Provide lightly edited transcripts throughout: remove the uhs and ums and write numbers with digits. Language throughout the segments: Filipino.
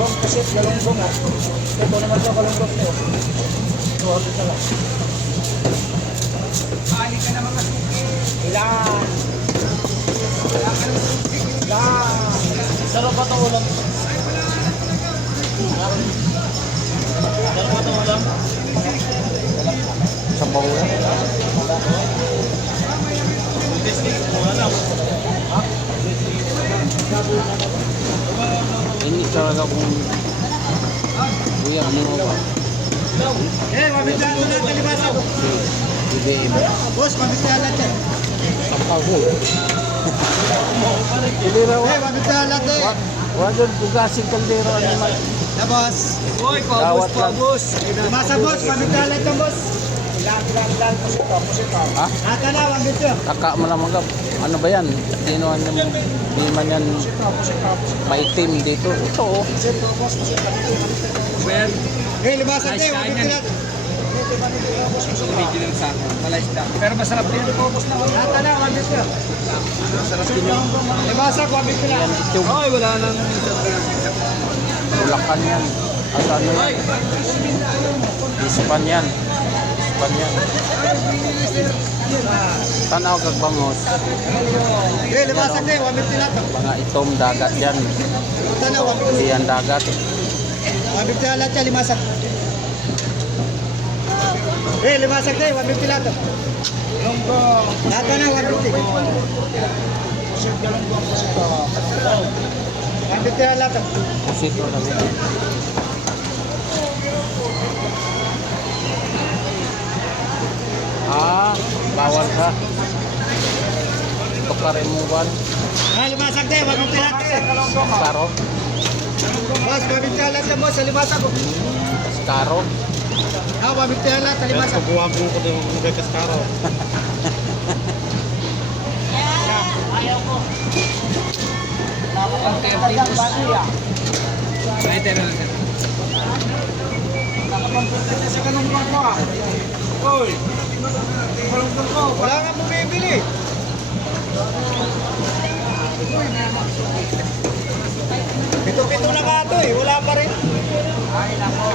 Galunggong kasi galunggong ah. Ito naman sa galunggong ko. 200 na lang. Ani ka na mga suki. Ilan? Ilan? Sarap ba ito ulam? Sarap ba ito ulam? Sa bawal. Ini talaga kung kuya ano ba? Mabigyan mo natin di ba sa Ibe-ibe. boss, mabigyan natin. Sampal ko. Hindi raw. Mabigyan natin. Wag doon bugasing kaldero ano man. Na boss. Uy, Dawat lang. paubos. Masa boss, mabigyan natin boss. Ilan, pusito. Ha? Nata na, mabigyan. Taka mo naman ka. Ano ba yan? Sino ano? Di man yan maitim dito. Ito oh. Pusito, boss, pusito. Ben, Libasan tayo, mabigyan natin. original sa akin. Malaysia. Pero masarap din ito, boss na. Nata na, mabigyan. Masarap din yun. Libasan, mabigyan Yan natin. ito. Ay, wala nang Bulacan yan. Ano ano yan? Ispan yan. Ispan yan. Tanaw kag bangos. Libasan tayo, mabigyan natin. Mga itom dagat yan. Tanaw, Hindi yan dagat. mabigyan natin, limasan. Limasan tayo, mabigyan natin. Nata na, mabigyan. Mabigyan natin. Pusito na rin. Bawal ka. Ito ka rin mo ba? Limasan tayo, mabigyan natin. Karo? Boss, mabigyan natin mo sa limasan ko. Karo? Mabigyan natin, limasan. Buwag mo ko din mga kaskaro. Ay, tero na. Sa kanunggan ko ah. Uy! Kanunggan ko. Wala nga bumibili. Pito-pito na ka ito eh. Wala pa rin. Ay, nako.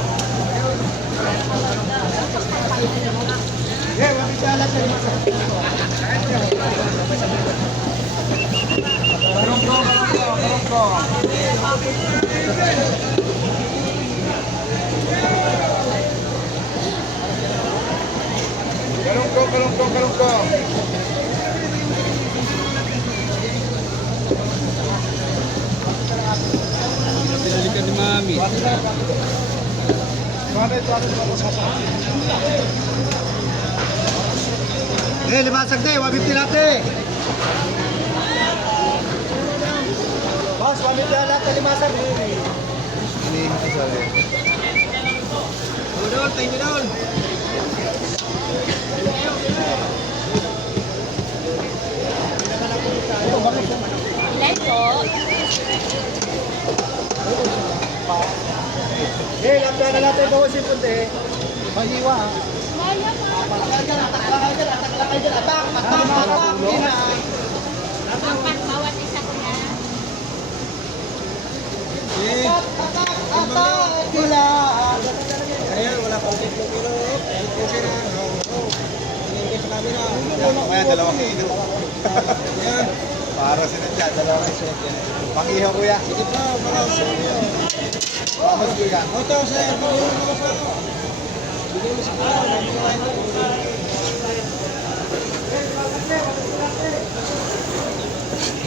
Mabigyalan sa iyo. Kalungkong. Pinalikan ni Mami. Limasag tayo. Mabigyan natin. Boss, mabigyan natin limasag. Udol, tayo udol. Ilan po? Lamda na natin ito si Punte. Mahiwa. Maya pa. Apat bawat isa ko na. Ayan, wala pang 5 kilo. Okay na. Hinihintay sa camera. Kaya 2 kilo. Para sinadya, 2 kilo. Pang-ihaw kuya. Sige pa, para sa iyo. Vamos kuya. Oto, sir.